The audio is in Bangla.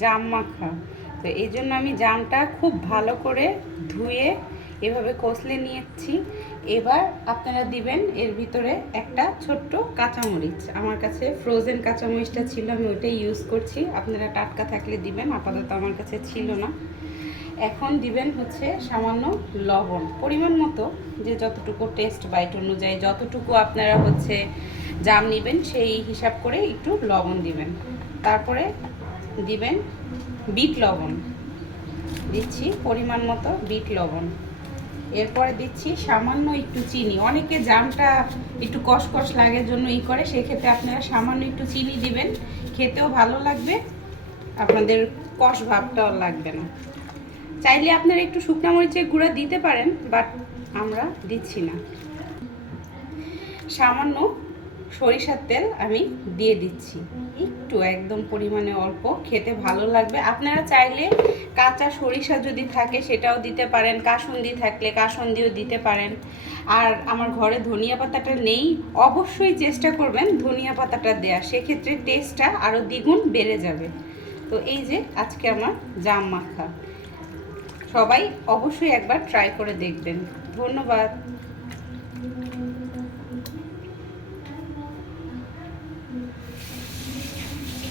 জাম মাখা। তো এই জন্য আমি জামটা খুব ভালো করে ধুয়ে এভাবে কষলে নিয়েছি। এবার আপনারা দিবেন এর ভিতরে একটা ছোট্ট কাঁচামরিচ। আমার কাছে ফ্রোজেন কাঁচামরিচটা ছিল, আমি ওইটাই ইউজ করছি। আপনারা টাটকা থাকলে দিবেন, আপাতত আমার কাছে ছিল না। এখন দিবেন হচ্ছে সামান্য লবণ, পরিমাণ মতো, যে যতটুকু টেস্ট বাইট অনুযায়ী যতটুকু আপনারা হচ্ছে জাম নেবেন সেই হিসাব করে একটু লবণ দিবেন। তারপরে দিবেন বিট লবণ, দিচ্ছি পরিমাণ মতো বিট লবণ। এরপরে দিচ্ছি সামান্য একটু চিনি। অনেকে জামটা একটু কষকষ লাগের জন্য করে, সেক্ষেত্রে আপনারা সামান্য একটু চিনি দিবেন, খেতেও ভালো লাগবে, আপনাদের কষ ভাবটাও লাগবে না। চাইলে আপনারা একটু শুকনো মরিচের গুঁড়া দিতে পারেন, বাট আমরা দিচ্ছি না। সামান্য সরিষার তেল আমি দিয়ে দিচ্ছি, একটু একদম পরিমাণে অল্প, খেতে ভালো লাগবে। আপনারা চাইলে কাঁচা সরিষা যদি থাকে সেটাও দিতে পারেন, কাসুন্দি থাকলে কাসুন্দিও দিতে পারেন। আর আমার ঘরে ধনিয়া পাতাটা নেই, অবশ্যই চেষ্টা করবেন ধনিয়া পাতাটা দেয়া, সেক্ষেত্রে টেস্টটা আরও দ্বিগুণ বেড়ে যাবে। তো এই যে আজকে আমার জাম মাখা, সবাই অবশ্যই একবার ট্রাই করে দেখবেন। ধন্যবাদ।